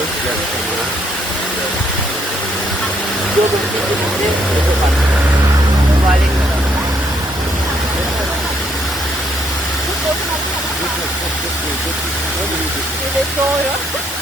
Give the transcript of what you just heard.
Çok güzel bir şey ya. Yolun bitiminde otoban. Mübarek taraf. Evet doğru.